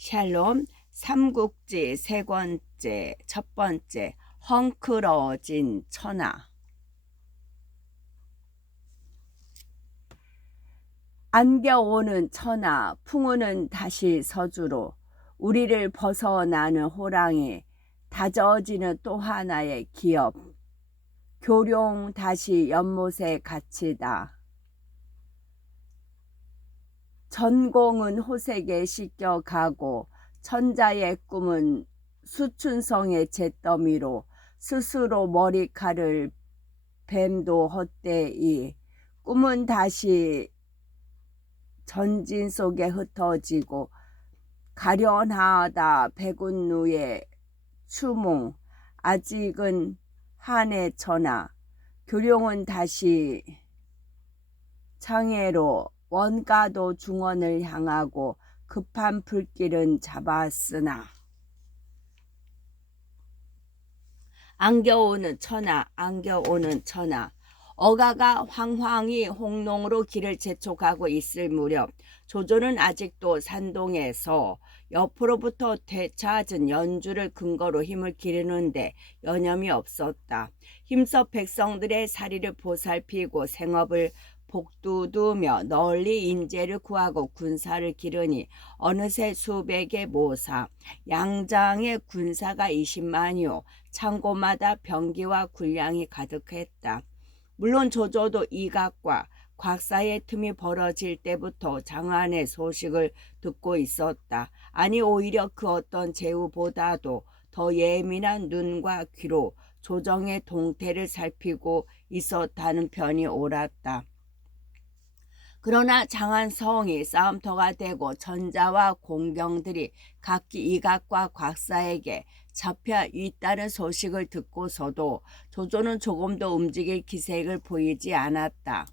샬롬 삼국지 세 번째 첫 번째 헝클어진 천하. 안겨오는 천하 풍우는 다시 서주로 우리를 벗어나는 호랑이 다져지는 또 하나의 기업 교룡 다시 연못에 갇히다. 전공은 호색에 씻겨가고 천자의 꿈은 수춘성의 잿더미로 스스로 머리칼을 뱀도 헛되이 꿈은 다시 전진 속에 흩어지고 가련하다 백운루의 추몽 아직은 한의 천하 교룡은 다시 창해로 원가도 중원을 향하고 급한 불길은 잡았으나 안겨오는 천하 안겨오는 천하. 어가가 황황히 홍농으로 길을 재촉하고 있을 무렵 조조는 아직도 산동에서 옆으로부터 되찾은 연주를 근거로 힘을 기르는데 여념이 없었다. 힘써 백성들의 사리를 보살피고 생업을 복두두며 널리 인재를 구하고 군사를 기르니 어느새 수백의 모사, 양장의 군사가 20만이요 창고마다 병기와 군량이 가득했다. 물론 조조도 이각과 곽사의 틈이 벌어질 때부터 장안의 소식을 듣고 있었다. 아니 오히려 그 어떤 제후보다도 더 예민한 눈과 귀로 조정의 동태를 살피고 있었다는 편이 옳았다. 그러나 장안성이 싸움터가 되고 전자와 공경들이 각기 이각과 곽사에게 잡혀 있다는 소식을 듣고서도 조조는 조금도 움직일 기색을 보이지 않았다.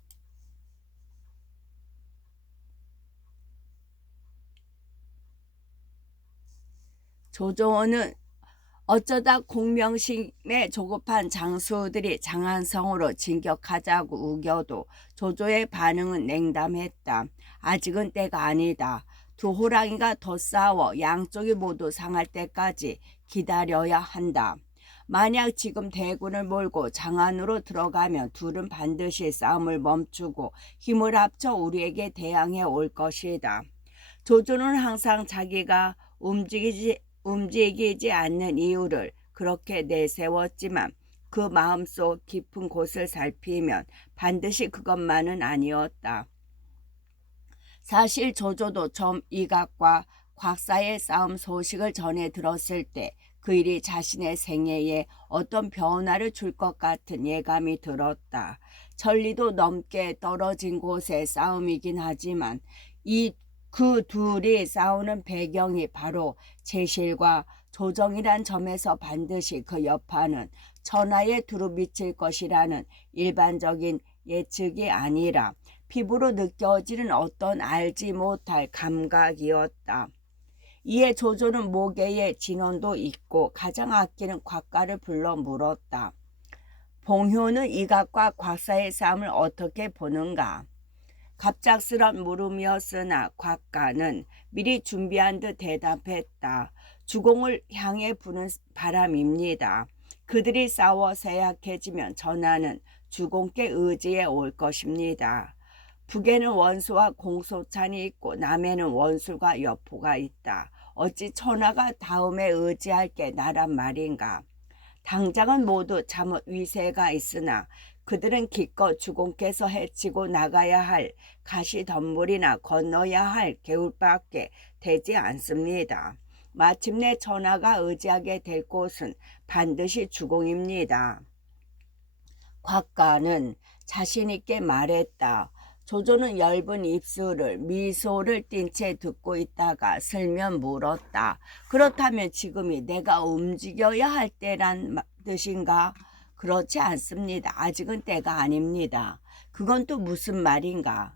조조는 어쩌다 공명심에 조급한 장수들이 장안성으로 진격하자고 우겨도 조조의 반응은 냉담했다. 아직은 때가 아니다. 두 호랑이가 더 싸워 양쪽이 모두 상할 때까지 기다려야 한다. 만약 지금 대군을 몰고 장안으로 들어가면 둘은 반드시 싸움을 멈추고 힘을 합쳐 우리에게 대항해 올 것이다. 조조는 항상 자기가 움직이지 않는 이유를 그렇게 내세웠지만 그 마음속 깊은 곳을 살피면 반드시 그것만은 아니었다. 사실 조조도 좀 이각과 곽사의 싸움 소식을 전해 들었을 때 그 일이 자신의 생애에 어떤 변화를 줄 것 같은 예감이 들었다. 천리도 넘게 떨어진 곳의 싸움이긴 하지만 그 둘이 싸우는 배경이 바로 제실과 조정이란 점에서 반드시 그 여파는 천하에 두루 미칠 것이라는 일반적인 예측이 아니라 피부로 느껴지는 어떤 알지 못할 감각이었다. 이에 조조는 모계에 진원도 있고 가장 아끼는 곽가를 불러 물었다. 봉효는 이각과 곽사의 싸움을 어떻게 보는가? 갑작스런 물음이었으나 곽가는 미리 준비한 듯 대답했다. 주공을 향해 부는 바람입니다. 그들이 싸워서 약해지면 전하는 주공께 의지해 올 것입니다. 북에는 원수와 공소찬이 있고 남에는 원술과 여포가 있다. 어찌 천하가 다음에 의지할 게 나란 말인가. 당장은 모두 잠옷 위세가 있으나 그들은 기껏 주공께서 해치고 나가야 할 가시덤불이나 건너야 할 개울밖에 되지 않습니다. 마침내 천하가 의지하게 될 곳은 반드시 주공입니다. 곽가는 자신 있게 말했다. 조조는 엷은 입술을 미소를 띤 채 듣고 있다가 슬면 물었다. 그렇다면 지금이 내가 움직여야 할 때란 뜻인가? 그렇지 않습니다. 아직은 때가 아닙니다. 그건 또 무슨 말인가?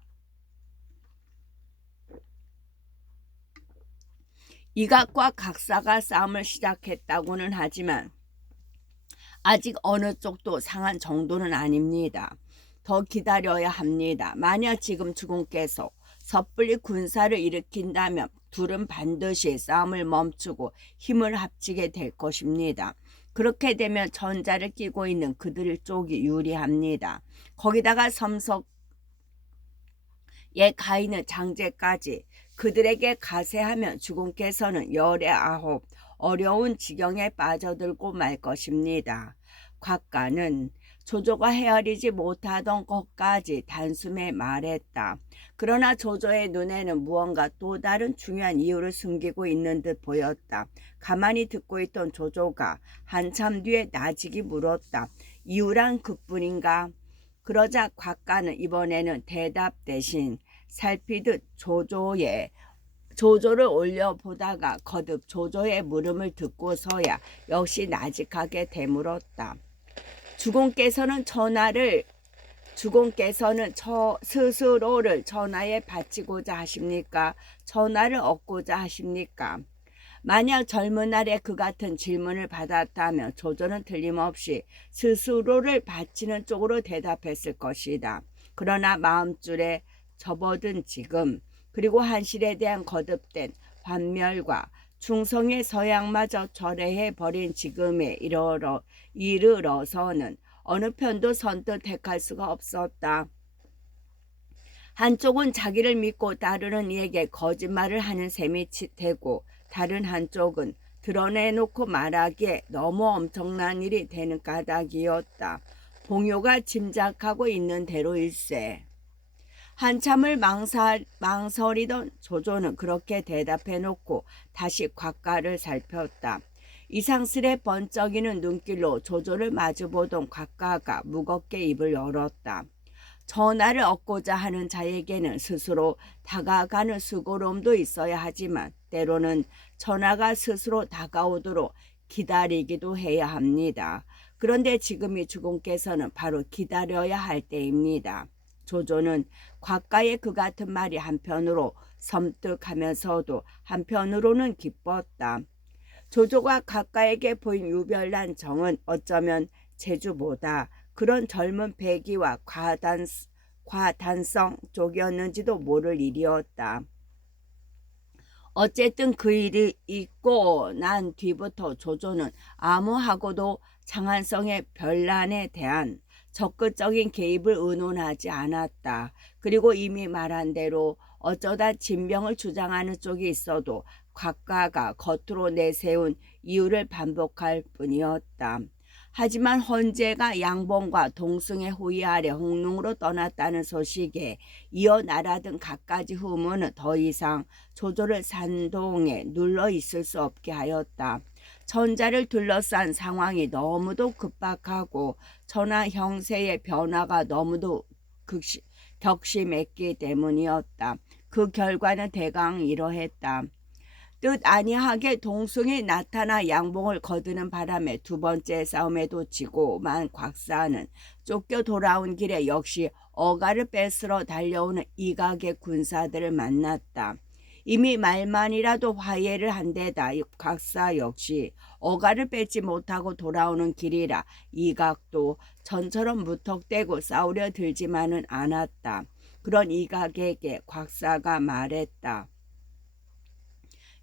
이각과 각사가 싸움을 시작했다고는 하지만 아직 어느 쪽도 상한 정도는 아닙니다. 더 기다려야 합니다. 만약 지금 주공께서 섣불리 군사를 일으킨다면 둘은 반드시 싸움을 멈추고 힘을 합치게 될 것입니다. 그렇게 되면 전자를 끼고 있는 그들 쪽이 유리합니다. 거기다가 섬석에 가 있는 장제까지 그들에게 가세하면 주공께서는 열의 아홉 어려운 지경에 빠져들고 말 것입니다. 곽가는 조조가 헤아리지 못하던 것까지 단숨에 말했다. 그러나 조조의 눈에는 무언가 또 다른 중요한 이유를 숨기고 있는 듯 보였다. 가만히 듣고 있던 조조가 한참 뒤에 나직이 물었다. 이유란 그뿐인가? 그러자 곽가는 이번에는 대답 대신 살피듯 조조를 올려보다가 거듭 조조의 물음을 듣고서야 역시 나직하게 되물었다. 주공께서는 스스로를 전하에 바치고자 하십니까? 전하를 얻고자 하십니까? 만약 젊은 날에 그 같은 질문을 받았다면 조조는 틀림없이 스스로를 바치는 쪽으로 대답했을 것이다. 그러나 마음줄에 접어든 지금, 그리고 한실에 대한 거듭된 환멸과 충성의 서양마저 철회해버린 지금에 이르러서는 어느 편도 선뜻 택할 수가 없었다. 한쪽은 자기를 믿고 따르는 이에게 거짓말을 하는 셈이 되고, 다른 한쪽은 드러내놓고 말하기에 너무 엄청난 일이 되는 까닭이었다. 봉요가 짐작하고 있는 대로일세. 한참을 망설이던 조조는 그렇게 대답해놓고 다시 곽가를 살폈다. 이상스레 번쩍이는 눈길로 조조를 마주보던 곽가가 무겁게 입을 열었다. 전하를 얻고자 하는 자에게는 스스로 다가가는 수고로움도 있어야 하지만 때로는 전하가 스스로 다가오도록 기다리기도 해야 합니다. 그런데 지금이 주공께서는 바로 기다려야 할 때입니다. 조조는 곽가의 그 같은 말이 한편으로 섬뜩하면서도 한편으로는 기뻤다. 조조가 곽가에게 보인 유별난 정은 어쩌면 제주보다 그런 젊은 배기와 과단성 쪽이었는지도 모를 일이었다. 어쨌든 그 일이 있고 난 뒤부터 조조는 아무하고도 장한성의 별난에 대한 적극적인 개입을 의논하지 않았다. 그리고 이미 말한 대로 어쩌다 진병을 주장하는 쪽이 있어도 곽가가 겉으로 내세운 이유를 반복할 뿐이었다. 하지만 헌제가 양봉과 동승의 호위 아래 홍릉으로 떠났다는 소식에 이어 날아든 갖가지 후문은 더 이상 조조를 산동에 눌러 있을 수 없게 하였다. 전자를 둘러싼 상황이 너무도 급박하고 전하 형세의 변화가 너무도 격심했기 때문이었다. 그 결과는 대강 이러했다. 뜻 아니하게 동승이 나타나 양봉을 거두는 바람에 두 번째 싸움에도 지고만 곽사는 쫓겨 돌아온 길에 역시 어가를 뺏으러 달려오는 이각의 군사들을 만났다. 이미 말만이라도 화해를 한 데다 곽사 역시 어가를 뺏지 못하고 돌아오는 길이라 이각도 전처럼 무턱대고 싸우려 들지만은 않았다. 그런 이각에게 곽사가 말했다.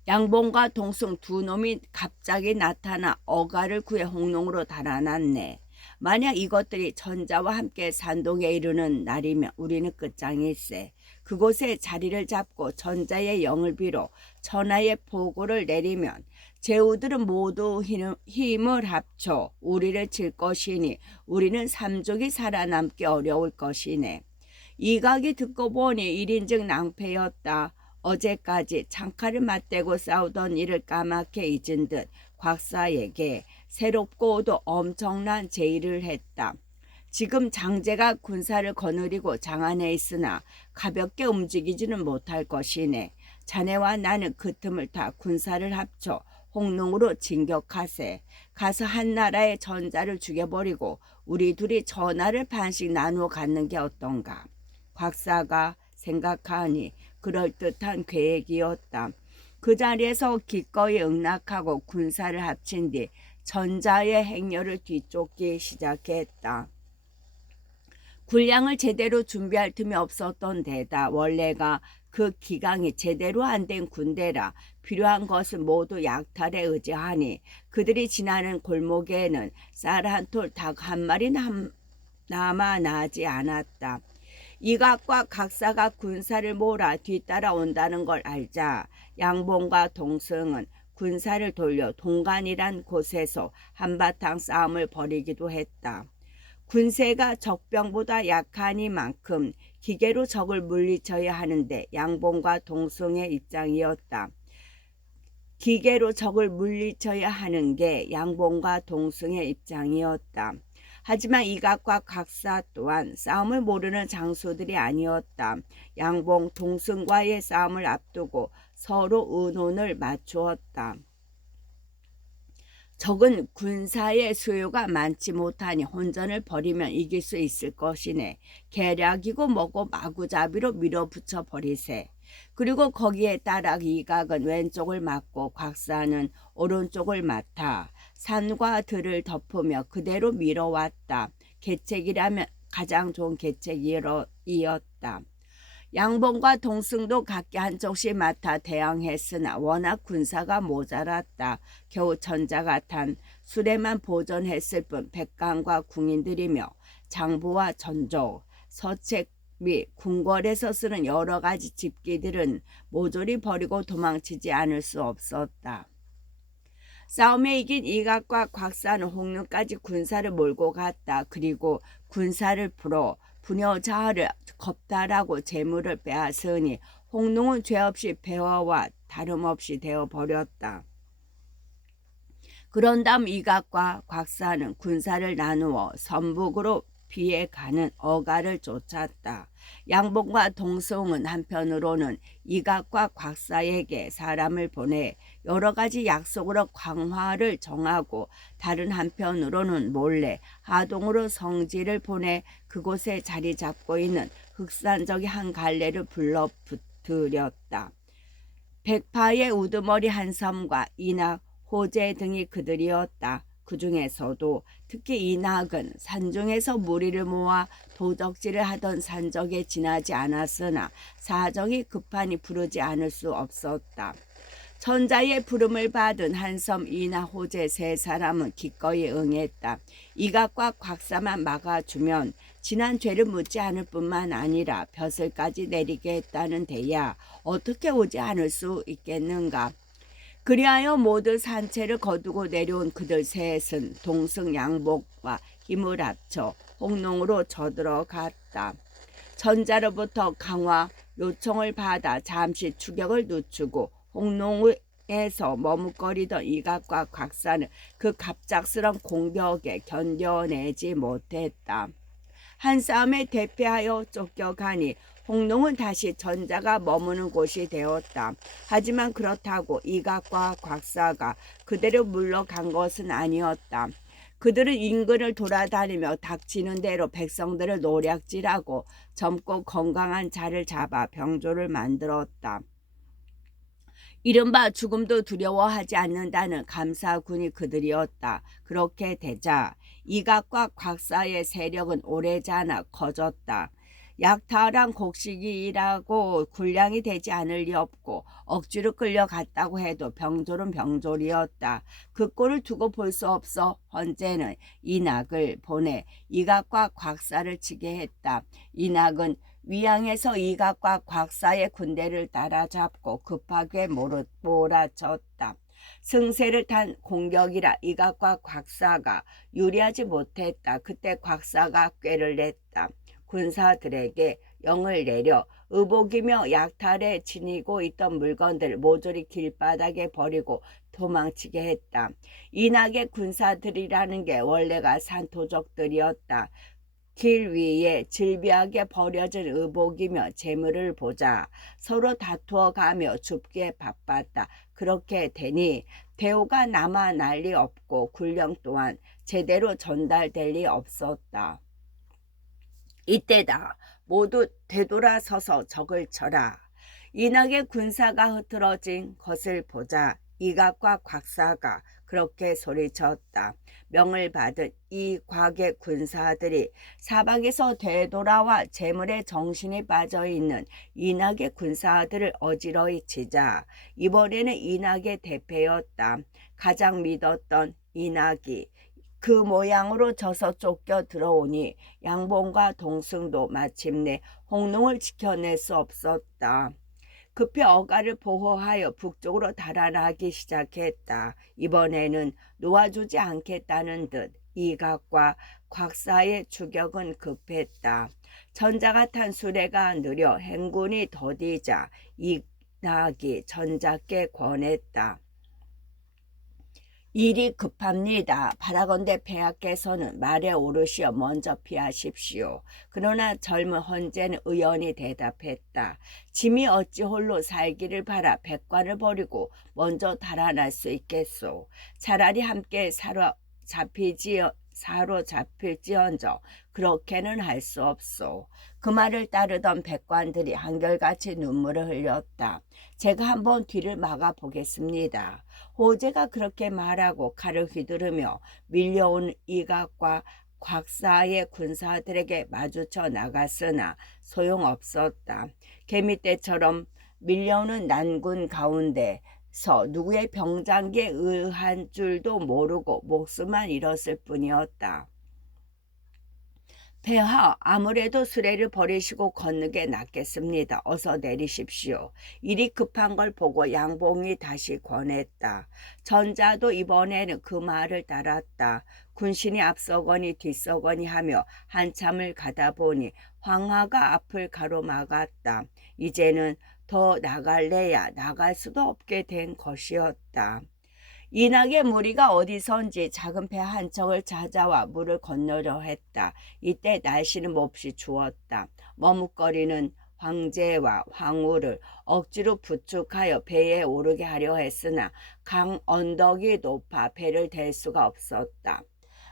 양봉과 동승 두 놈이 갑자기 나타나 어가를 구해 홍농으로 달아났네. 만약 이것들이 전자와 함께 산동에 이르는 날이면 우리는 끝장일세. 그곳에 자리를 잡고 전자의 영을 빌어 천하의 보고를 내리면 제후들은 모두 힘을 합쳐 우리를 칠 것이니 우리는 삼족이 살아남기 어려울 것이네. 이각이 듣고 보니 일인즉 낭패였다. 어제까지 창칼을 맞대고 싸우던 일을 까맣게 잊은 듯 곽사에게 새롭고도 엄청난 제의를 했다. 지금 장제가 군사를 거느리고 장안에 있으나 가볍게 움직이지는 못할 것이네. 자네와 나는 그 틈을 타 군사를 합쳐 홍릉으로 진격하세. 가서 한 나라의 전자를 죽여버리고 우리 둘이 전하를 반씩 나누어 갖는 게 어떤가. 곽사가 생각하니 그럴듯한 계획이었다. 그 자리에서 기꺼이 응낙하고 군사를 합친 뒤 전자의 행렬을 뒤쫓기 시작했다. 군량을 제대로 준비할 틈이 없었던 데다 원래가 그 기강이 제대로 안 된 군대라 필요한 것은 모두 약탈에 의지하니 그들이 지나는 골목에는 쌀 한 톨, 닭 한 마리 남아 나지 않았다. 이각과 각사가 군사를 몰아 뒤따라 온다는 걸 알자 양봉과 동승은 군사를 돌려 동간이란 곳에서 한바탕 싸움을 벌이기도 했다. 군세가 적병보다 약하니만큼 기계로 적을 물리쳐야 하는데 양봉과 동승의 입장이었다. 기계로 적을 물리쳐야 하는 게 양봉과 동승의 입장이었다. 하지만 이각과 각사 또한 싸움을 모르는 장수들이 아니었다. 양봉, 동승과의 싸움을 앞두고 서로 의논을 맞추었다. 적은 군사의 수요가 많지 못하니 혼전을 벌이면 이길 수 있을 것이네. 계략이고 뭐고 마구잡이로 밀어붙여 버리세. 그리고 거기에 따라 이각은 왼쪽을 맡고 곽사는 오른쪽을 맡아 산과 들을 덮으며 그대로 밀어왔다. 계책이라면 가장 좋은 계책이었다. 양봉과 동승도 각기 한쪽씩 맡아 대항했으나 워낙 군사가 모자랐다. 겨우 천자가 탄 수레만 보존했을 뿐 백관과 궁인들이며 장부와 전조, 서책 및 궁궐에서 쓰는 여러 가지 집기들은 모조리 버리고 도망치지 않을 수 없었다. 싸움에 이긴 이각과 곽사는 홍릉까지 군사를 몰고 갔다. 그리고 군사를 풀어 부녀자하를 겁탈하고 재물을 빼앗으니 홍릉은 죄 없이 배화와 다름없이 되어버렸다. 그런 다음 이각과 곽사는 군사를 나누어 선북으로 비에 가는 어가를 쫓았다. 양봉과 동승은 한편으로는 이각과 곽사에게 사람을 보내 여러 가지 약속으로 광화를 정하고 다른 한편으로는 몰래 하동으로 성지를 보내 그곳에 자리 잡고 있는 흑산적이 한 갈래를 불러들였다. 백파의 우두머리 한섬과 이낙, 호재 등이 그들이었다. 그 중에서도 특히 이낙은 산중에서 무리를 모아 도적질을 하던 산적에 지나지 않았으나 사정이 급하니 부르지 않을 수 없었다. 천자의 부름을 받은 한섬, 이낙, 호재 세 사람은 기꺼이 응했다. 이각과 곽사만 막아주면 지난 죄를 묻지 않을 뿐만 아니라 벼슬까지 내리게 했다는 데야 어떻게 오지 않을 수 있겠는가. 그리하여 모두 산채를 거두고 내려온 그들 셋은 동승 양복과 힘을 합쳐 홍릉으로 쳐들어갔다. 천자로부터 강화 요청을 받아 잠시 추격을 늦추고 홍릉에서 머뭇거리던 이각과 곽사는 그 갑작스런 공격에 견뎌내지 못했다. 한 싸움에 대패하여 쫓겨가니 홍릉은 다시 전자가 머무는 곳이 되었다. 하지만 그렇다고 이각과 곽사가 그대로 물러간 것은 아니었다. 그들은 인근을 돌아다니며 닥치는 대로 백성들을 노략질하고 젊고 건강한 자를 잡아 병조를 만들었다. 이른바 죽음도 두려워하지 않는다는 감사군이 그들이었다. 그렇게 되자 이각과 곽사의 세력은 오래자나 커졌다. 약탈한 곡식이라고 군량이 되지 않을 리 없고 억지로 끌려갔다고 해도 병졸은 병졸이었다. 그 꼴을 두고 볼 수 없어 헌제는 이낙을 보내 이각과 곽사를 치게 했다. 이낙은 위양에서 이각과 곽사의 군대를 따라잡고 급하게 몰아쳤다. 승세를 탄 공격이라 이각과 곽사가 유리하지 못했다. 그때 곽사가 꾀를 냈다. 군사들에게 영을 내려 의복이며 약탈에 지니고 있던 물건들을 모조리 길바닥에 버리고 도망치게 했다. 이낙의 군사들이라는 게 원래가 산토족들이었다. 길 위에 질비하게 버려진 의복이며 재물을 보자 서로 다투어가며 줍기에 바빴다. 그렇게 되니 대우가 남아 날 리 없고 군령 또한 제대로 전달될 리 없었다. 이때다. 모두 되돌아서서 적을 쳐라. 이낙의 군사가 흐트러진 것을 보자 이각과 곽사가 그렇게 소리쳤다. 명을 받은 이 곽의 군사들이 사방에서 되돌아와 재물에 정신이 빠져있는 이낙의 군사들을 어지러이 치자 이번에는 이낙의 대패였다. 가장 믿었던 이낙이 그 모양으로 져서 쫓겨 들어오니 양봉과 동승도 마침내 홍농을 지켜낼 수 없었다. 급히 어가를 보호하여 북쪽으로 달아나기 시작했다. 이번에는 놓아주지 않겠다는 듯 이각과 곽사의 추격은 급했다. 전자가 탄 수레가 느려 행군이 더디자 이낙이 전자께 권했다. 일이 급합니다. 바라건대 폐하께서는 말에 오르시어 먼저 피하십시오. 그러나 젊은 헌재는 의연히 대답했다. 짐이 어찌 홀로 살기를 바라 백관을 버리고 먼저 달아날 수 있겠소. 차라리 함께 사로잡힐지언정 그렇게는 할 수 없소. 그 말을 따르던 백관들이 한결같이 눈물을 흘렸다. 제가 한번 뒤를 막아보겠습니다. 호재가 그렇게 말하고 칼을 휘두르며 밀려온 이각과 곽사의 군사들에게 마주쳐 나갔으나 소용없었다. 개미떼처럼 밀려오는 난군 가운데서 누구의 병장기에 의한 줄도 모르고 목숨만 잃었을 뿐이었다. 폐하, 아무래도 수레를 버리시고 걷는 게 낫겠습니다. 어서 내리십시오. 일이 급한 걸 보고 양봉이 다시 권했다. 전자도 이번에는 그 말을 따랐다. 군신이 앞서거니 뒤서거니 하며 한참을 가다 보니 황하가 앞을 가로막았다. 이제는 더 나갈래야 나갈 수도 없게 된 것이었다. 이낙의 무리가 어디선지 작은 배 한 척을 찾아와 물을 건너려 했다. 이때 날씨는 몹시 추웠다. 머뭇거리는 황제와 황후를 억지로 부축하여 배에 오르게 하려 했으나 강 언덕이 높아 배를 댈 수가 없었다.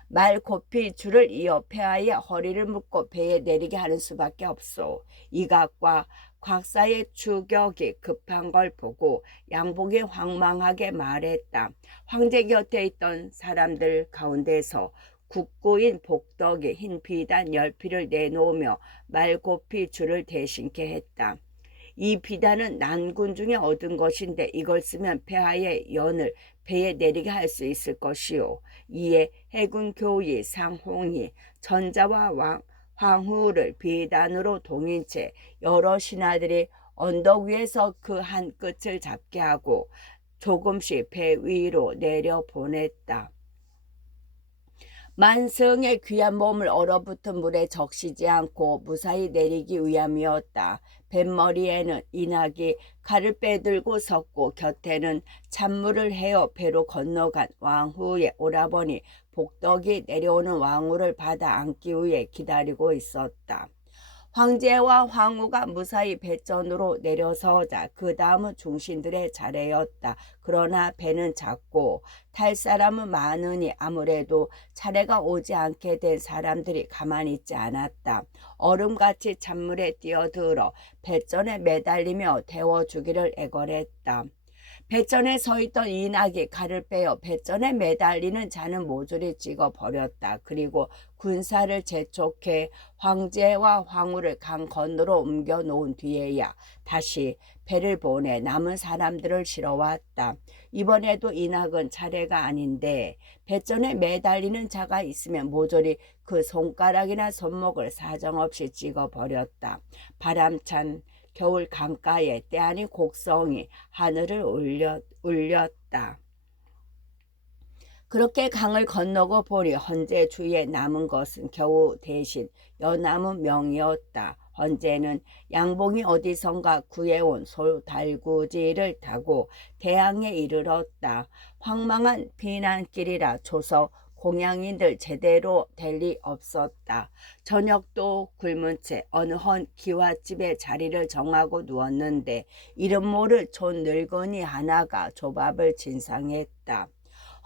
말 고피 줄을 이어 폐하의 허리를 묶고 배에 내리게 하는 수밖에 없소. 이각과 곽사의 추격이 급한 걸 보고 양복이 황망하게 말했다. 황제 곁에 있던 사람들 가운데서 국구인 복덕이 흰 비단 10피를 내놓으며 말고피 줄을 대신케 했다. 이 비단은 난군 중에 얻은 것인데 이걸 쓰면 폐하의 연을 배에 내리게 할 수 있을 것이요. 이에 해군 교의 상홍이 전자와 황후를 비단으로 동인 채 여러 신하들이 언덕 위에서 그 한 끝을 잡게 하고 조금씩 배 위로 내려 보냈다. 만승의 귀한 몸을 얼어붙은 물에 적시지 않고 무사히 내리기 위함이었다. 뱃머리에는 이낙이 칼을 빼들고 섰고 곁에는 찬물을 헤어 배로 건너간 왕후의 오라버니 복덕이 내려오는 왕후를 받아 안기 위해 기다리고 있었다. 황제와 황후가 무사히 배전으로 내려서자 그 다음은 중신들의 차례였다. 그러나 배는 작고 탈 사람은 많으니 아무래도 차례가 오지 않게 된 사람들이 가만히 있지 않았다. 얼음같이 찬물에 뛰어들어 배전에 매달리며 데워주기를 애걸했다. 배전에 서있던 이낙이 칼을 빼어 배전에 매달리는 자는 모조리 찍어버렸다. 그리고 군사를 재촉해 황제와 황후를 강 건너로 옮겨놓은 뒤에야 다시 배를 보내 남은 사람들을 실어왔다. 이번에도 이낙은 차례가 아닌데 배전에 매달리는 자가 있으면 모조리 그 손가락이나 손목을 사정없이 찍어버렸다. 바람찬 겨울 강가에 때아닌 곡성이 하늘을 울렸다. 그렇게 강을 건너고 보니 헌재 주위에 남은 것은 겨우 대신 여남은 명이었다. 헌재는 양봉이 어디선가 구해온 소달구지를 타고 대항에 이르렀다. 황망한 피난길이라 줘서 공양인들 제대로 될 리 없었다. 저녁도 굶은 채 어느 헌 기와집에 자리를 정하고 누웠는데 이름 모를 촌 늙은이 하나가 조밥을 진상했다.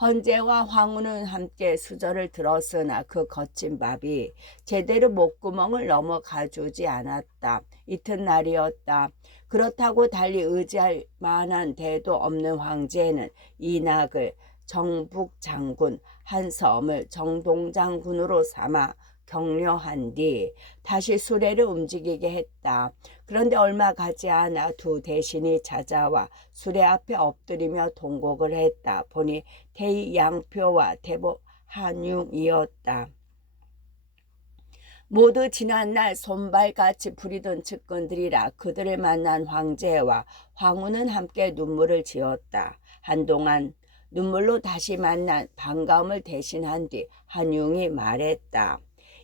헌제와 황후는 함께 수저를 들었으나 그 거친 밥이 제대로 목구멍을 넘어가주지 않았다. 이튿날이었다. 그렇다고 달리 의지할 만한 데도 없는 황제는 이낙을 정북장군, 한섬을 정동장군으로 삼아 격려한 뒤 다시 수레를 움직이게 했다. 그런데 얼마 가지 않아 두 대신이 찾아와 수레 앞에 엎드리며 통곡을 했다. 보니 태희 양표와 대복 한융이었다. 모두 지난날 손발같이 부리던 측근들이라 그들을 만난 황제와 황후는 함께 눈물을 지었다. 한동안 눈물로 다시 만난 반가움을 대신한 뒤 한융이 말했다.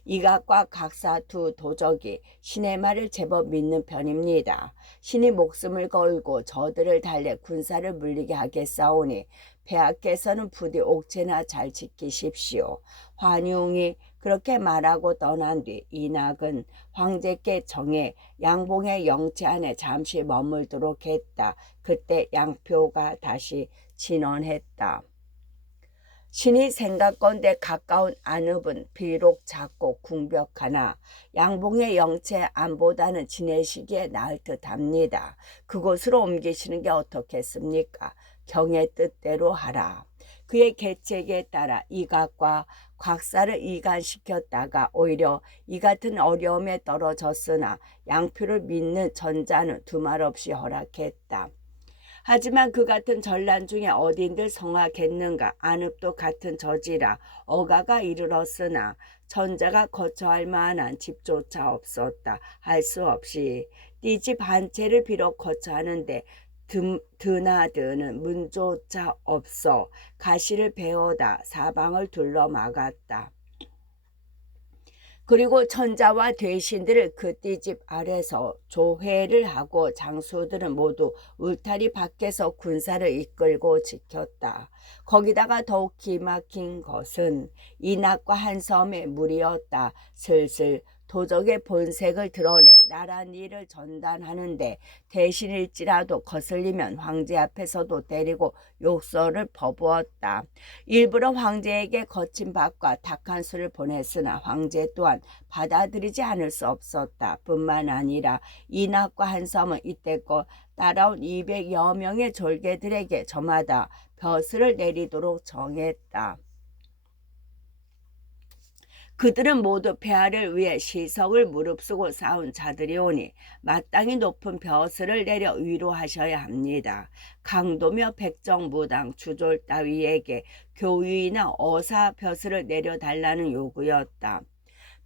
이각과 각사 두 도적이 신의 말을 제법 믿는 편입니다. 신이 목숨을 걸고 저들을 달래 군사를 물리게 하겠사오니 폐하께서는 부디 옥체나 잘 지키십시오. 환웅이 그렇게 말하고 떠난 뒤 이낙은 황제께 정해 양봉의 영체 안에 잠시 머물도록 했다. 그때 양표가 다시 진언했다. 신이 생각건대 가까운 안읍은 비록 작고 궁벽하나 양봉의 영체 안보다는 지내시기에 나을 듯합니다. 그곳으로 옮기시는 게 어떻겠습니까? 경의 뜻대로 하라. 그의 계책에 따라 이각과 곽사를 이간시켰다가 오히려 이 같은 어려움에 떨어졌으나 양표를 믿는 전자는 두말 없이 허락했다. 하지만 그 같은 전란 중에 어딘들 성하겠는가. 안읍도 같은 저지라 어가가 이르렀으나 전자가 거처할 만한 집조차 없었다. 할 수 없이 띠집 한 채를 비록 거처하는데 드나드는 문조차 없어 가시를 베어다 사방을 둘러 막았다. 그리고 천자와 대신들을 그 띠집 아래서 조회를 하고 장수들은 모두 울타리 밖에서 군사를 이끌고 지켰다. 거기다가 더욱 기막힌 것은 이낙과 한섬의 무리였다. 슬슬 도적의 본색을 드러내 나란 일을 전단하는데 대신일지라도 거슬리면 황제 앞에서도 때리고 욕설을 퍼부었다. 일부러 황제에게 거친 밥과 닭한 수를 보냈으나 황제 또한 받아들이지 않을 수 없었다. 뿐만 아니라 이낙과 한섬은 이때껏 따라온 200여 명의 졸개들에게 저마다 벼슬을 내리도록 정했다. 그들은 모두 폐하를 위해 시석을 무릅쓰고 싸운 자들이오니 마땅히 높은 벼슬을 내려 위로하셔야 합니다. 강도며 백정무당 주졸 따위에게 교위나 어사 벼슬을 내려달라는 요구였다.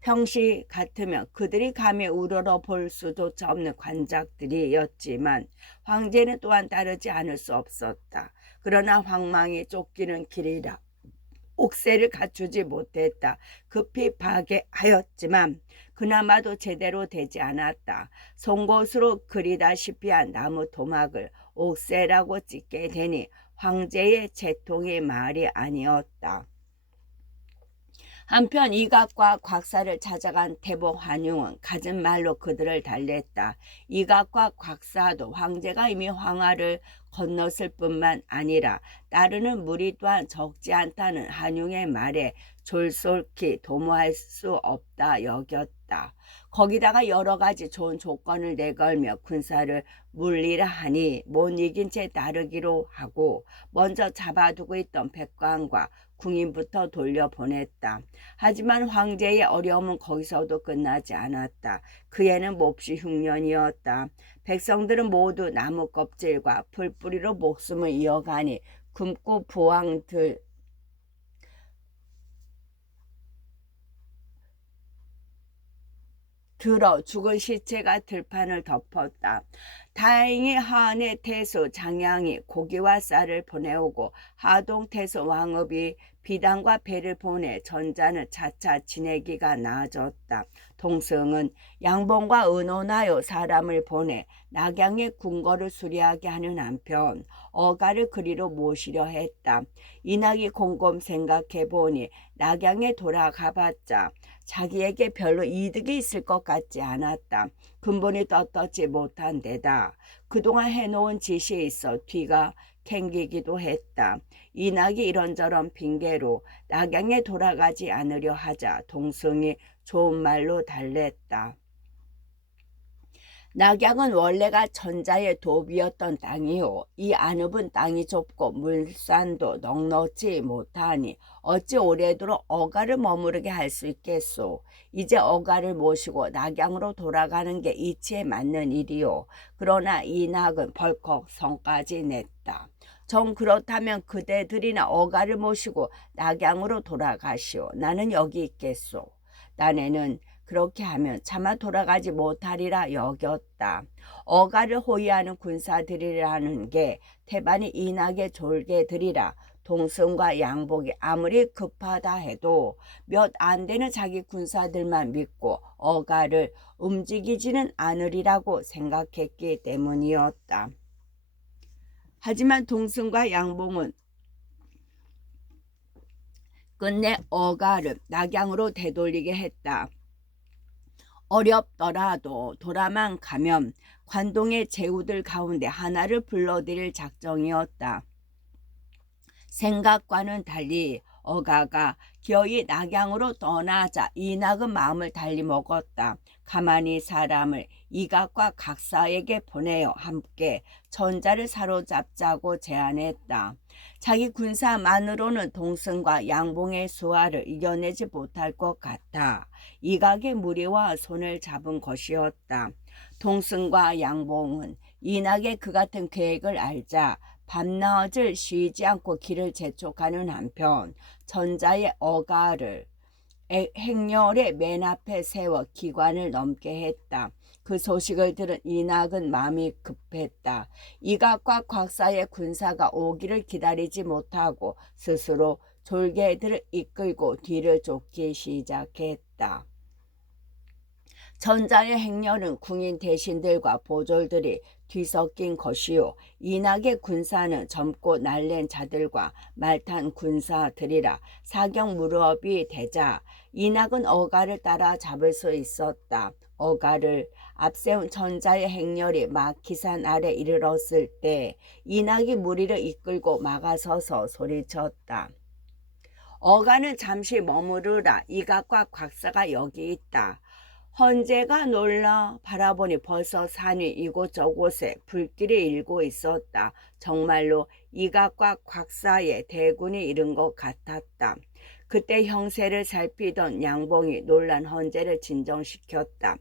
평시 같으면 그들이 감히 우러러 볼 수조차 없는 관작들이었지만 황제는 또한 따르지 않을 수 없었다. 그러나 황망이 쫓기는 길이라 옥새를 갖추지 못했다. 급히 파괴하였지만 그나마도 제대로 되지 않았다. 송곳으로 그리다시피 한 나무 토막을 옥새라고 찍게 되니 황제의 채통이 말이 아니었다. 한편 이각과 곽사를 찾아간 태복 한융은 갖은 말로 그들을 달랬다. 이각과 곽사도 황제가 이미 황하를 건넜을 뿐만 아니라 따르는 무리 또한 적지 않다는 한융의 말에 졸솔히 도모할 수 없다 여겼다. 거기다가 여러 가지 좋은 조건을 내걸며 군사를 물리라 하니 못 이긴 채 따르기로 하고 먼저 잡아두고 있던 백관과 궁인부터 돌려보냈다. 하지만 황제의 어려움은 거기서도 끝나지 않았다. 그에는 몹시 흉년이었다. 백성들은 모두 나무 껍질과 풀뿌리로 목숨을 이어가니 굶고 부왕들 들어 죽은 시체가 들판을 덮었다. 다행히 하안의 태수 장양이 고기와 쌀을 보내오고 하동 태수 왕업이 비단과 배를 보내 전자는 차차 지내기가 나아졌다. 동승은 양봉과 의논하여 사람을 보내 낙양의 궁궐을 수리하게 하는 한편 어가를 그리로 모시려 했다. 이낙이 곰곰 생각해보니 낙양에 돌아가봤자 자기에게 별로 이득이 있을 것 같지 않았다. 근본이 떳떳지 못한 데다 그동안 해놓은 짓이 있어 뒤가 캥기기도 했다. 이낙이 이런저런 핑계로 낙양에 돌아가지 않으려 하자 동승이 좋은 말로 달랬다. 낙양은 원래가 천자의 도비였던 땅이요. 이 안읍은 땅이 좁고 물산도 넉넉지 못하니 어찌 오래도록 어가를 머무르게 할 수 있겠소. 이제 어가를 모시고 낙양으로 돌아가는 게 이치에 맞는 일이요. 그러나 이 낙은 벌컥 성까지 냈다. 정 그렇다면 그대들이나 어가를 모시고 낙양으로 돌아가시오. 나는 여기 있겠소. 딴에는 그렇게 하면 차마 돌아가지 못하리라 여겼다. 어가를 호위하는 군사들이라는 게 태반이 이낙의 졸개들이라 동승과 양복이 아무리 급하다 해도 몇 안 되는 자기 군사들만 믿고 어가를 움직이지는 않으리라고 생각했기 때문이었다. 하지만 동승과 양봉은 끝내 어가를 낙양으로 되돌리게 했다. 어렵더라도 돌아만 가면 관동의 제후들 가운데 하나를 불러들일 작정이었다. 생각과는 달리 어가가 기어이 낙양으로 떠나자 이낙은 마음을 달리 먹었다. 가만히 사람을 이각과 각사에게 보내어 함께 천자를 사로잡자고 제안했다. 자기 군사만으로는 동승과 양봉의 수하를 이겨내지 못할 것 같아 이각의 무리와 손을 잡은 것이었다. 동승과 양봉은 이낙의 그 같은 계획을 알자 밤낮을 쉬지 않고 길을 재촉하는 한편 천자의 어가를 행렬의 맨 앞에 세워 기관을 넘게 했다. 그 소식을 들은 이낙은 마음이 급했다. 이각과 곽사의 군사가 오기를 기다리지 못하고 스스로 졸개들을 이끌고 뒤를 쫓기 시작했다. 천자의 행렬은 궁인 대신들과 보졸들이 뒤섞인 것이요. 이낙의 군사는 젊고 날랜 자들과 말탄 군사들이라 사격 무렵이 되자 이낙은 어가를 따라 잡을 수 있었다. 어가를 앞세운 천자의 행렬이 마키산 아래 이르렀을 때 이낙이 무리를 이끌고 막아서서 소리쳤다. 어가는 잠시 머무르라. 이각과 곽사가 여기 있다. 헌제가 놀라 바라보니 벌써 산위 이곳저곳에 불길이 일고 있었다. 정말로 이각과 곽사의 대군이 이른 것 같았다. 그때 형세를 살피던 양봉이 놀란 헌제를 진정시켰다.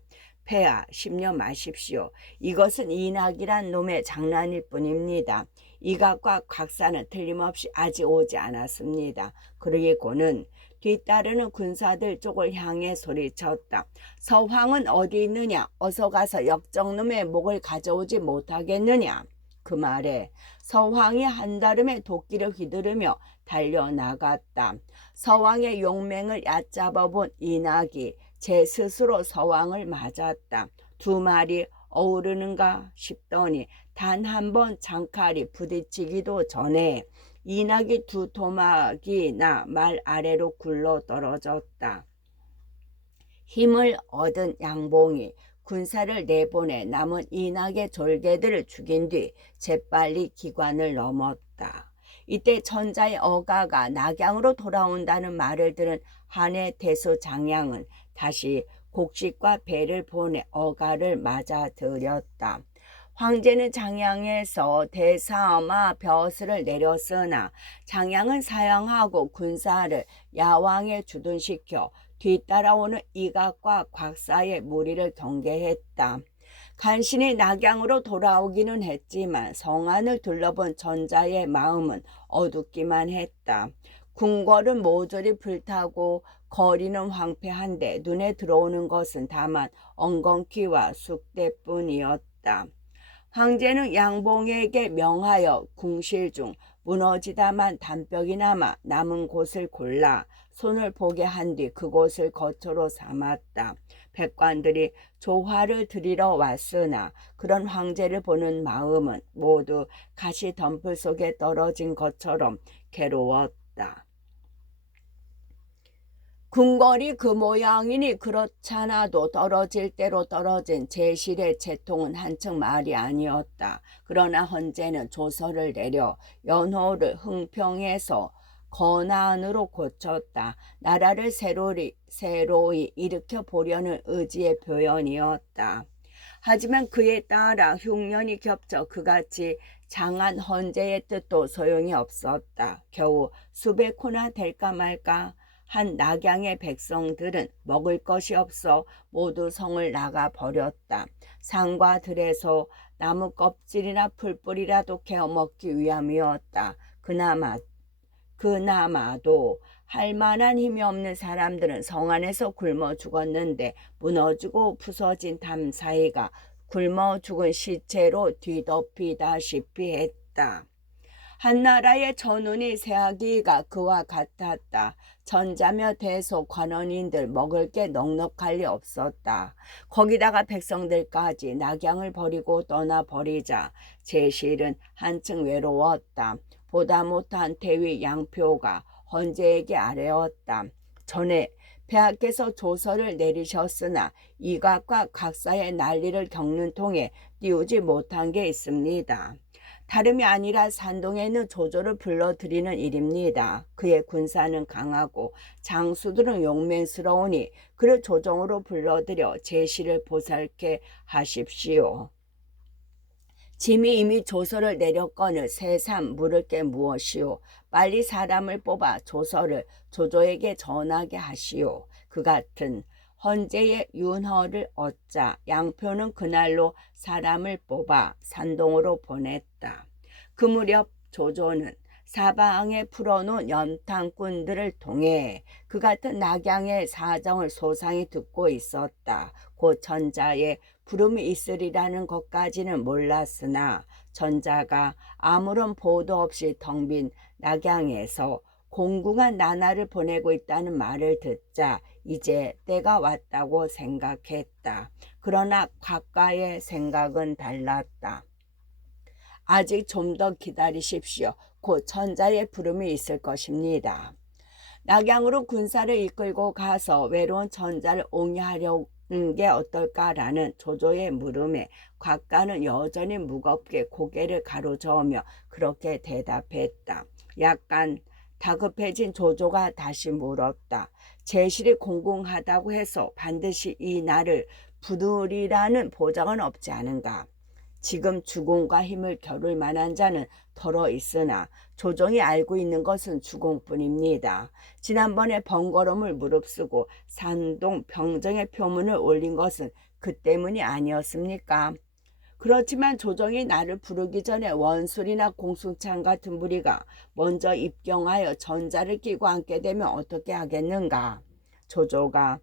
폐하 심려 마십시오. 이것은 이낙이란 놈의 장난일 뿐입니다. 이각과 곽사는 틀림없이 아직 오지 않았습니다. 그러고는 뒤따르는 군사들 쪽을 향해 소리쳤다. 서황은 어디 있느냐? 어서 가서 역정놈의 목을 가져오지 못하겠느냐? 그 말에 서황이 한다름에 도끼를 휘두르며 달려나갔다. 서황의 용맹을 얕잡아본 이낙이 제 스스로 서황을 맞았다. 두 말이 어우르는가 싶더니 단 한 번 장칼이 부딪히기도 전에 이낙이 두 토막이나 말 아래로 굴러 떨어졌다. 힘을 얻은 양봉이 군사를 내보내 남은 이낙의 졸개들을 죽인 뒤 재빨리 기관을 넘었다. 이때 천자의 어가가 낙양으로 돌아온다는 말을 들은 한해 태수 장양은 다시 곡식과 배를 보내 어가를 맞아들였다. 황제는 장양에서 대사마 벼슬을 내렸으나 장양은 사양하고 군사를 야왕에 주둔시켜 뒤따라오는 이각과 곽사의 무리를 경계했다. 간신히 낙양으로 돌아오기는 했지만 성안을 둘러본 천자의 마음은 어둡기만 했다. 궁궐은 모조리 불타고 거리는 황폐한데 눈에 들어오는 것은 다만 엉겅퀴와 쑥대뿐이었다. 황제는 양봉에게 명하여 궁실 중 무너지다만 단벽이 남아 남은 곳을 골라 손을 보게 한 뒤 그곳을 거처로 삼았다. 백관들이 조화를 드리러 왔으나 그런 황제를 보는 마음은 모두 가시 덤불 속에 떨어진 것처럼 괴로웠다. 궁궐이 그 모양이니 그렇잖아도 떨어질 대로 떨어진 제실의 채통은 한층 말이 아니었다. 그러나 헌제는 조서를 내려 연호를 흥평에서 건안으로 고쳤다. 나라를 새로이 일으켜 보려는 의지의 표현이었다. 하지만 그에 따라 흉년이 겹쳐 그같이 장한 헌제의 뜻도 소용이 없었다. 겨우 수백 호나 될까 말까 한 낙양의 백성들은 먹을 것이 없어 모두 성을 나가 버렸다. 산과 들에서 나무 껍질이나 풀뿌리라도 캐어 먹기 위함이었다. 그나마도 할 만한 힘이 없는 사람들은 성 안에서 굶어 죽었는데 무너지고 부서진 담 사이가 굶어 죽은 시체로 뒤덮이다시피 했다. 한나라의 전운이 세하기가 그와 같았다. 전자며 대소 관원인들 먹을 게 넉넉할 리 없었다. 거기다가 백성들까지 낙양을 버리고 떠나버리자 제실은 한층 외로웠다. 보다 못한 대위 양표가 헌제에게 아뢰었다. 전에 폐하께서 조서를 내리셨으나 이각과 각사의 난리를 겪는 통에 띄우지 못한 게 있습니다. 다름이 아니라 산동에 있는 조조를 불러들이는 일입니다. 그의 군사는 강하고 장수들은 용맹스러우니 그를 조정으로 불러들여 제시를 보살케 하십시오. 짐이 이미 조서를 내렸거늘 새삼 물을 게 무엇이오. 빨리 사람을 뽑아 조서를 조조에게 전하게 하시오. 그 같은 헌제의 윤허를 얻자 양표는 그날로 사람을 뽑아 산동으로 보냈다. 그 무렵 조조는 사방에 풀어놓은 연탄꾼들을 통해 그 같은 낙양의 사정을 소상히 듣고 있었다. 곧 전자의 부름이 있으리라는 것까지는 몰랐으나 전자가 아무런 보도 없이 텅 빈 낙양에서 공궁한 나날을 보내고 있다는 말을 듣자 이제 때가 왔다고 생각했다. 그러나 곽가의 생각은 달랐다. 아직 좀 더 기다리십시오. 곧 전자의 부름이 있을 것입니다. 낙양으로 군사를 이끌고 가서 외로운 전자를 옹이하려는 게 어떨까라는 조조의 물음에 곽가는 여전히 무겁게 고개를 가로저으며 그렇게 대답했다. 약간 다급해진 조조가 다시 물었다. 제실이 공공하다고 해서 반드시 이 날을 부르리라는 보장은 없지 않은가? 지금 주공과 힘을 겨룰 만한 자는 덜어 있으나 조정이 알고 있는 것은 주공뿐입니다. 지난번에 번거로움을 무릅쓰고 산동 병정의 표문을 올린 것은 그 때문이 아니었습니까? 그렇지만 조정이 나를 부르기 전에 원술이나 공순창 같은 무리가 먼저 입경하여 전자를 끼고 앉게 되면 어떻게 하겠는가? 조조가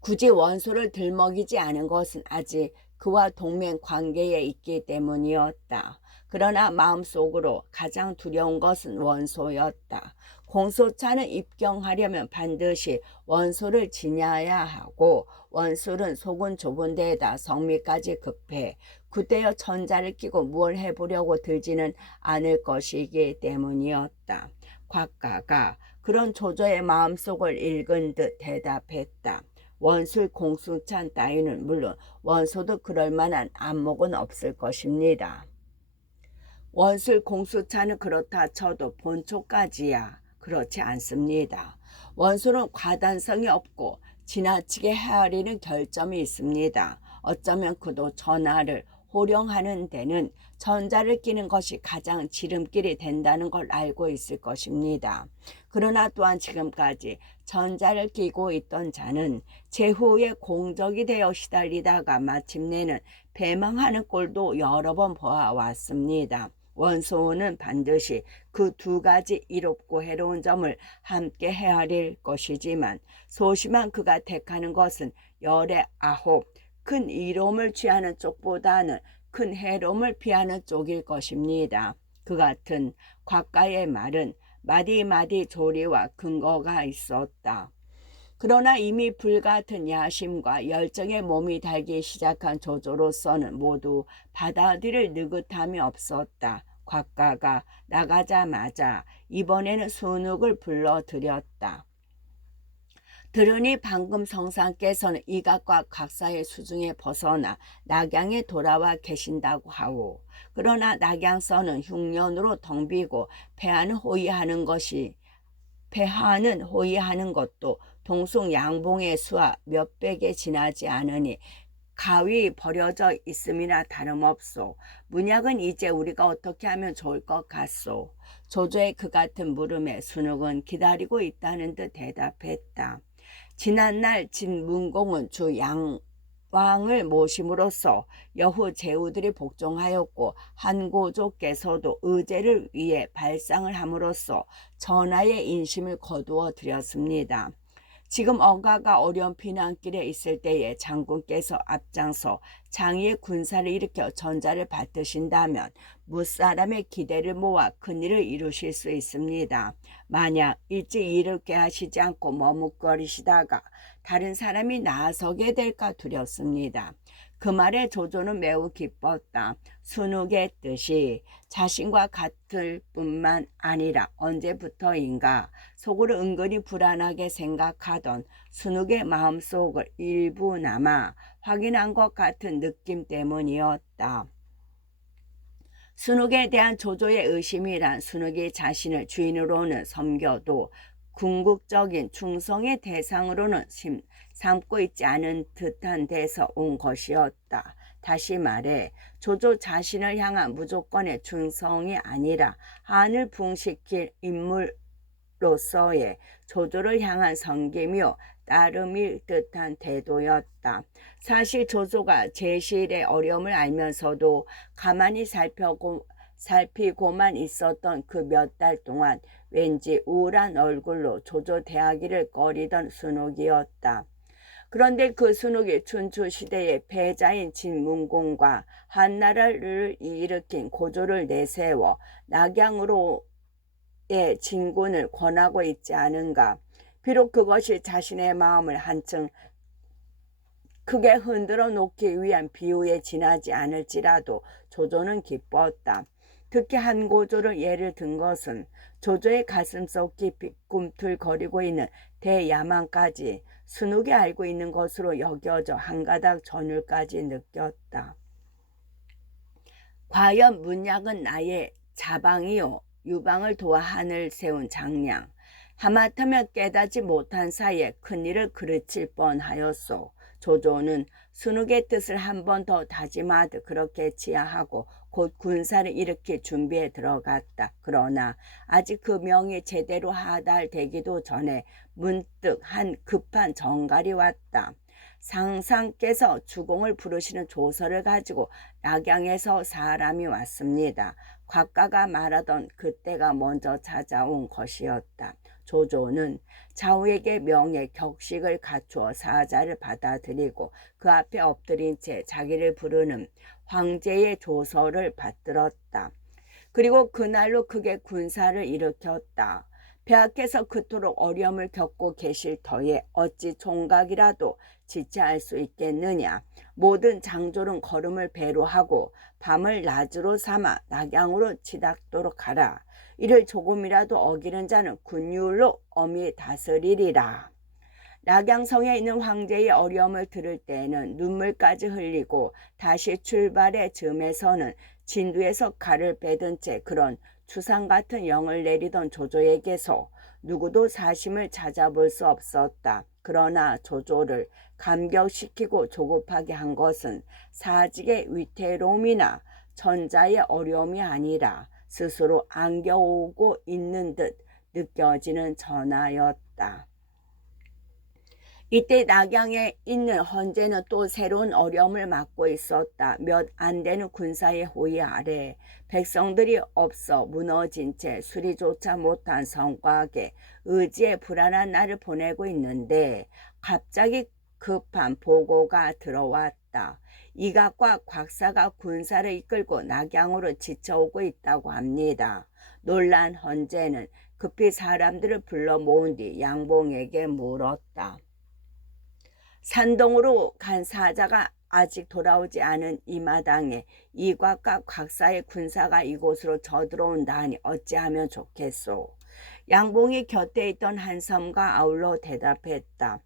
굳이 원수를 들먹이지 않은 것은 아직 그와 동맹 관계에 있기 때문이었다. 그러나 마음속으로 가장 두려운 것은 원소였다. 공소차는 입경하려면 반드시 원소를 지녀야 하고 원술은 속은 좁은 데에다 성미까지 급해 그때여 천자를 끼고 무엇을 해보려고 들지는 않을 것이기 때문이었다. 곽가가 그런 조조의 마음속을 읽은 듯 대답했다. 원술 공수찬 따위는 물론 원소도 그럴 만한 안목은 없을 것입니다. 원술 공수찬은 그렇다 쳐도 본초까지야 그렇지 않습니다. 원술은 과단성이 없고 지나치게 헤아리는 결점이 있습니다. 어쩌면 그도 전하를 호령하는 데는 전자를 끼는 것이 가장 지름길이 된다는 걸 알고 있을 것입니다. 그러나 또한 지금까지 전자를 끼고 있던 자는 제후에 공적이 되어 시달리다가 마침내는 배망하는 꼴도 여러 번 보아왔습니다. 원소는 반드시 그 두 가지 이롭고 해로운 점을 함께 헤아릴 것이지만 소심한 그가 택하는 것은 열의 아홉 큰 이로움을 취하는 쪽보다는 큰 해로움을 피하는 쪽일 것입니다. 그 같은 곽가의 말은 마디마디 조리와 근거가 있었다. 그러나 이미 불같은 야심과 열정에 몸이 달기 시작한 조조로서는 모두 받아들일 느긋함이 없었다. 곽가가 나가자마자 이번에는 순욱을 불러들였다. 들으니 방금 성상께서는 이각과 각사의 수중에 벗어나 낙양에 돌아와 계신다고 하오. 그러나 낙양서는 흉년으로 덩비고 폐하는 호위하는 것도 동숭 양봉의 수와 몇백에 지나지 않으니 가위 버려져 있음이나 다름없소. 문약은 이제 우리가 어떻게 하면 좋을 것 같소. 조조의 그 같은 물음에 순욱은 기다리고 있다는 듯 대답했다. 지난날 진문공은 주 양왕을 모심으로써 여후 제후들이 복종하였고 한고조께서도 의제를 위해 발상을 함으로써 전하의 인심을 거두어 드렸습니다. 지금 어가가 어려운 피난길에 있을 때에 장군께서 앞장서 장의의 군사를 일으켜 전자를 받으신다면 무사람의 기대를 모아 큰일을 이루실 수 있습니다. 만약 일찍 일을 꾀하시지 않고 머뭇거리시다가 다른 사람이 나서게 될까 두렵습니다. 그 말에 조조는 매우 기뻤다. 순욱의 뜻이 자신과 같을 뿐만 아니라 언제부터인가 속으로 은근히 불안하게 생각하던 순욱의 마음속을 일부나마 확인한 것 같은 느낌 때문이었다. 순욱에 대한 조조의 의심이란 순욱이 자신을 주인으로는 섬겨도 궁극적인 충성의 대상으로는 삼고 있지 않은 듯한 데서 온 것이었다. 다시 말해 조조 자신을 향한 무조건의 충성이 아니라 한을 붕시킬 인물로서의 조조를 향한 섬김이요 따름일 듯한 태도였다. 사실 조조가 제실의 어려움을 알면서도 가만히 살피고만 있었던 그 몇 달 동안 왠지 우울한 얼굴로 조조 대하기를 꺼리던 순욱이었다. 그런데 그 순욱이 춘추시대의 패자인 진문공과 한나라를 일으킨 고조를 내세워 낙양으로의 진군을 권하고 있지 않은가. 비록 그것이 자신의 마음을 한층 크게 흔들어 놓기 위한 비유에 지나지 않을지라도 조조는 기뻤다. 특히 한고조를 예를 든 것은 조조의 가슴속 깊이 꿈틀거리고 있는 대야망까지 순욱이 알고 있는 것으로 여겨져 한 가닥 전율까지 느꼈다. 과연 문약은 나의 자방이요 유방을 도와 하늘 세운 장량. 하마터면 깨닫지 못한 사이에 큰일을 그르칠 뻔하였소. 조조는 순욱의 뜻을 한 번 더 다짐하듯 그렇게 지하하고 곧 군사를 일으킬 준비에 들어갔다. 그러나 아직 그 명이 제대로 하달되기도 전에 문득 한 급한 정갈이 왔다. 상상께서 주공을 부르시는 조서를 가지고 낙양에서 사람이 왔습니다. 곽가가 말하던 그때가 먼저 찾아온 것이었다. 조조는 좌우에게 명예 격식을 갖추어 사자를 받아들이고 그 앞에 엎드린 채 자기를 부르는 황제의 조서를 받들었다. 그리고 그날로 크게 군사를 일으켰다. 폐하께서 그토록 어려움을 겪고 계실 터에 어찌 총각이라도 지체할 수 있겠느냐. 모든 장졸은 걸음을 배로 하고 밤을 낮으로 삼아 낙양으로 치닫도록 하라. 이를 조금이라도 어기는 자는 군율로 엄히 다스리리라. 낙양성에 있는 황제의 어려움을 들을 때에는 눈물까지 흘리고 다시 출발의 즈음에서는 진두에서 칼을 빼든 채 그런 추상 같은 영을 내리던 조조에게서 누구도 사심을 찾아볼 수 없었다. 그러나 조조를 감격시키고 조급하게 한 것은 사직의 위태로움이나 천자의 어려움이 아니라 스스로 안겨오고 있는 듯 느껴지는 전하였다. 이때 낙양에 있는 헌제는 또 새로운 어려움을 맞고 있었다. 몇 안 되는 군사의 호위 아래 백성들이 없어 무너진 채 수리조차 못한 성곽에 의지에 불안한 날을 보내고 있는데 갑자기 급한 보고가 들어왔다. 이각과 곽사가 군사를 이끌고 낙양으로 지쳐오고 있다고 합니다. 놀란 헌제는 급히 사람들을 불러 모은 뒤 양봉에게 물었다. 산동으로 간 사자가 아직 돌아오지 않은 이 마당에 이곽과 곽사의 군사가 이곳으로 쳐들어온다 하니 어찌하면 좋겠소. 양봉이 곁에 있던 한섬과 아울러 대답했다.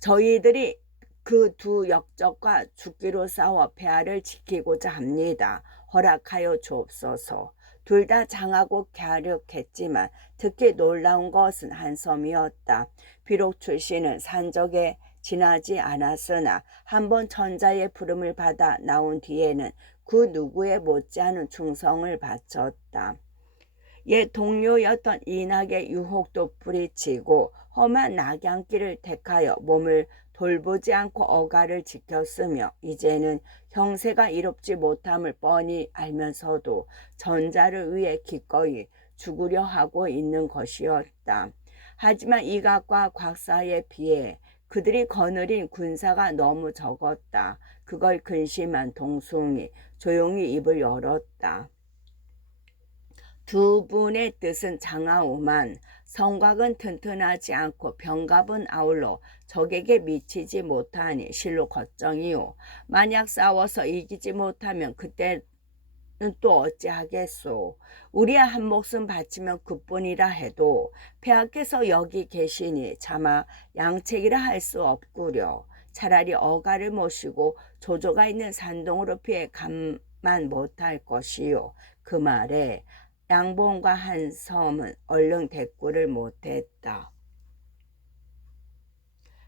저희들이 그 두 역적과 죽기로 싸워 폐하를 지키고자 합니다. 허락하여 주옵소서. 둘 다 장하고 갸륵했지만 특히 놀라운 것은 한섬이었다. 비록 출신은 산적에 지나지 않았으나 한번 천자의 부름을 받아 나온 뒤에는 그 누구에 못지않은 충성을 바쳤다. 옛 동료였던 이낙의 유혹도 뿌리치고 험한 낙양길을 택하여 몸을 돌보지 않고 어가를 지켰으며 이제는 형세가 이롭지 못함을 뻔히 알면서도 전자를 위해 기꺼이 죽으려 하고 있는 것이었다. 하지만 이각과 곽사에 비해 그들이 거느린 군사가 너무 적었다. 그걸 근심한 동숭이 조용히 입을 열었다. 두 분의 뜻은 장하오만 성곽은 튼튼하지 않고 병갑은 아울러 적에게 미치지 못하니 실로 걱정이요. 만약 싸워서 이기지 못하면 그때는 또 어찌하겠소. 우리의 한 목숨 바치면 그뿐이라 해도 폐하께서 여기 계시니 차마 양책이라 할 수 없구려. 차라리 어가를 모시고 조조가 있는 산동으로 피해 가만 못할 것이요. 그 말에 양봉과 한섬은 얼른 대꾸를 못했다.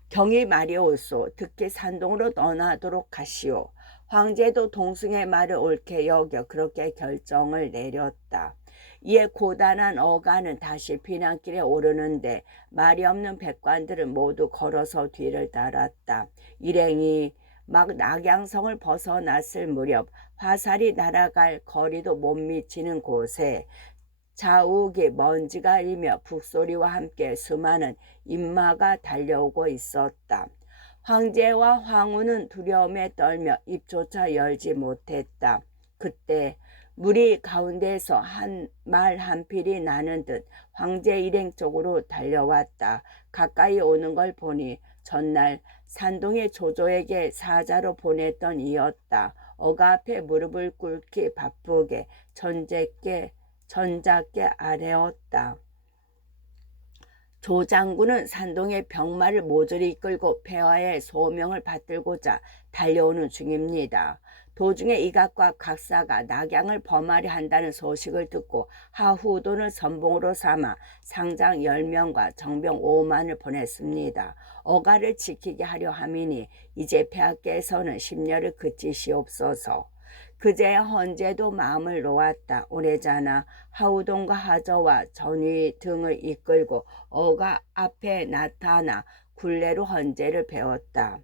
경이 말이올소. 특히 산동으로 떠나도록 하시오. 황제도 동승의 말을 옳게 여겨 그렇게 결정을 내렸다. 이에 고단한 어가는 다시 비난길에 오르는데 말이 없는 백관들은 모두 걸어서 뒤를 따랐다. 일행이 막 낙양성을 벗어났을 무렵 화살이 날아갈 거리도 못 미치는 곳에 자욱이 먼지가 일며 북소리와 함께 수많은 인마가 달려오고 있었다. 황제와 황후는 두려움에 떨며 입조차 열지 못했다. 그때 무리 가운데에서 한 말 한 필이 나는 듯 황제 일행 쪽으로 달려왔다. 가까이 오는 걸 보니 전날 산동의 조조에게 사자로 보냈던 이였다. 어가 앞에 무릎을 꿇기 바쁘게 전작게 아뢰었다. 조 장군은 산동의 병마를 모조리 이끌고 폐하의 소명을 받들고자 달려오는 중입니다. 도중에 이각과 각사가 낙양을 범하려 한다는 소식을 듣고 하후돈을 선봉으로 삼아 상장 10명과 정병 5만을 보냈습니다. 어가를 지키게 하려 함이니 이제 폐하께서는 심려를 그치시옵소서. 그제야 헌제도 마음을 놓았다. 오래전에 하우돈과 하저와 전위 등을 이끌고 어가 앞에 나타나 굴레로 헌제를 배웠다.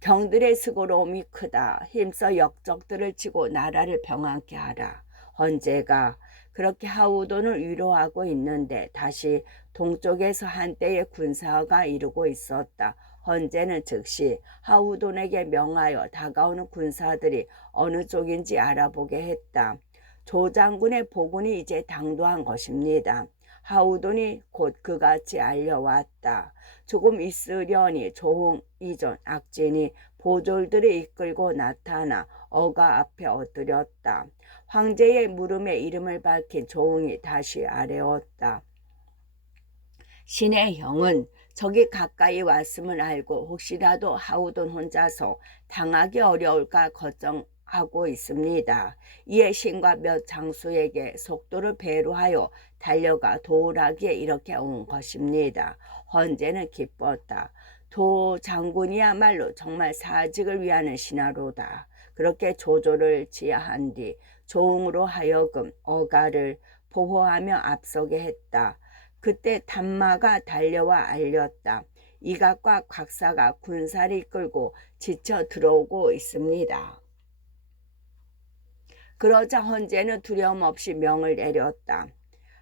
경들의 수고로움이 크다. 힘써 역적들을 치고 나라를 평안케 하라. 헌제가 그렇게 하우돈을 위로하고 있는데 다시 동쪽에서 한때의 군사가 이루고 있었다. 헌제는 즉시 하우돈에게 명하여 다가오는 군사들이 어느 쪽인지 알아보게 했다. 조 장군의 보군이 이제 당도한 것입니다. 하우돈이 곧 그같이 알려왔다. 조금 있으려니 조홍 이전 악진이 보졸들을 이끌고 나타나 어가 앞에 엎드렸다. 황제의 물음에 이름을 밝힌 조홍이 다시 아뢰었다. 신의 형은 적이 가까이 왔음을 알고 혹시라도 하우돈 혼자서 당하기 어려울까 걱정하고 있습니다. 이에 신과 몇 장수에게 속도를 배로하여 달려가 도울하기에 이렇게 온 것입니다. 헌제는 기뻤다. 도 장군이야말로 정말 사직을 위하는 신하로다. 그렇게 조조를 지하한 뒤 조응으로 하여금 어가를 보호하며 앞서게 했다. 그때 단마가 달려와 알렸다. 이각과 곽사가 군사를 이끌고 지쳐 들어오고 있습니다. 그러자 헌제는 두려움 없이 명을 내렸다.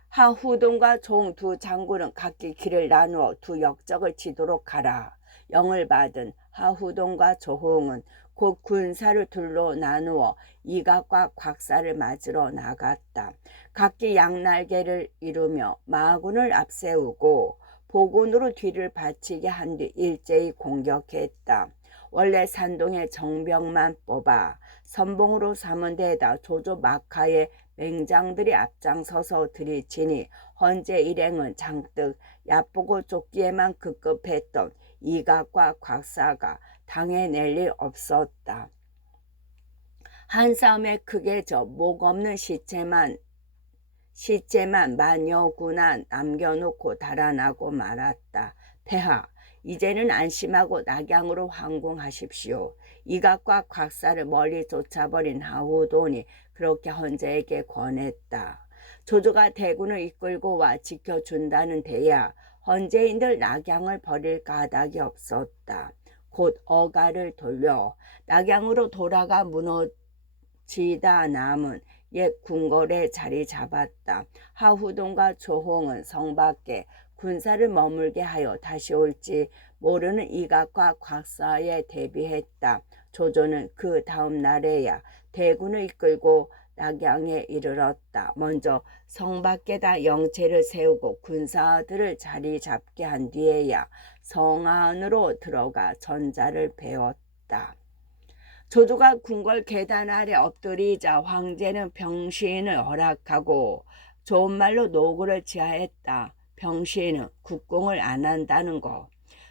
하후돈과 종 두 장군은 각기 길을 나누어 두 역적을 치도록 하라. 영을 받은 하후돈과 조홍은 곧 군사를 둘로 나누어 이각과 곽사를 맞으러 나갔다. 각기 양날개를 이루며 마군을 앞세우고 보군으로 뒤를 받치게 한 뒤 일제히 공격했다. 원래 산동의 정병만 뽑아 선봉으로 삼은 데에다 조조 마카의 맹장들이 앞장서서 들이치니 헌제 일행은 장뜩 얕보고 쫓기에만 급급했던 이각과 곽사가 당해낼 리 없었다. 한 싸움에 크게 져 목 없는 시체만 만여구나 남겨놓고 달아나고 말았다. 폐하, 이제는 안심하고 낙양으로 항공하십시오. 이각과 곽사를 멀리 쫓아버린 하우돈이 그렇게 헌제에게 권했다. 조조가 대군을 이끌고 와 지켜준다는 데야 헌제인들 낙양을 버릴 까닭이 없었다. 곧 어가를 돌려 낙양으로 돌아가 무너지다 남은 옛 궁궐에 자리 잡았다. 하후돈과 조홍은 성 밖에 군사를 머물게 하여 다시 올지 모르는 이각과 곽사에 대비했다. 조조는 그 다음 날에야 대군을 이끌고 낙양에 이르렀다. 먼저 성 밖에다 영체를 세우고 군사들을 자리 잡게 한 뒤에야 성 안으로 들어가 전자를 배웠다. 조조가 궁궐 계단 아래 엎드리자 황제는 병시인을 허락하고 좋은 말로 노구를 지하했다. 병시인은 국궁을 안 한다는 거.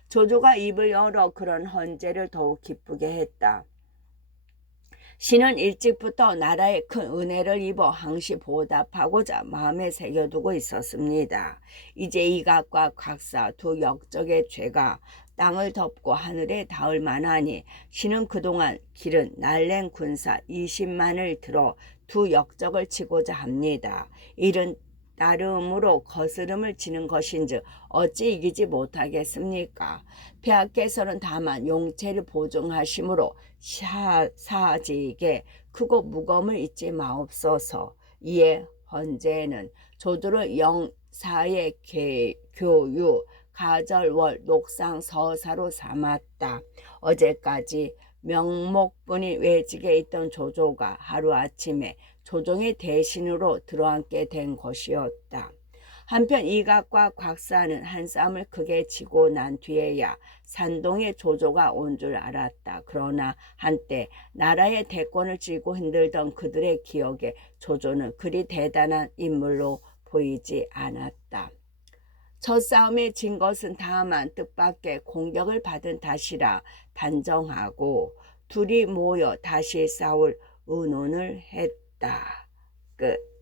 조조가 입을 열어 그런 헌제를 더욱 기쁘게 했다. 신은 일찍부터 나라에 큰 은혜를 입어 항시 보답하고자 마음에 새겨두고 있었습니다. 이제 이각과 곽사 두 역적의 죄가 땅을 덮고 하늘에 닿을 만하니 신은 그동안 기른 날랜 군사 20만을 들어 두 역적을 치고자 합니다. 이른 나름으로 거스름을 지는 것인즉 어찌 이기지 못하겠습니까? 폐하께서는 다만 용체를 보증하심으로 사직에 크고 무검을 잊지 마옵소서. 이에 헌제는 조조를 영사의 교유 가절월 녹상 서사로 삼았다. 어제까지 명목뿐인 외직에 있던 조조가 하루아침에 조정의 대신으로 들어앉게 된 것이었다. 한편 이각과 곽사는 한 싸움을 크게 지고 난 뒤에야 산동에 조조가 온 줄 알았다. 그러나 한때 나라의 대권을 쥐고 흔들던 그들의 기억에 조조는 그리 대단한 인물로 보이지 않았다. 첫 싸움에 진 것은 다만 뜻밖의 공격을 받은 탓이라 단정하고 둘이 모여 다시 싸울 의논을 했다. 끝.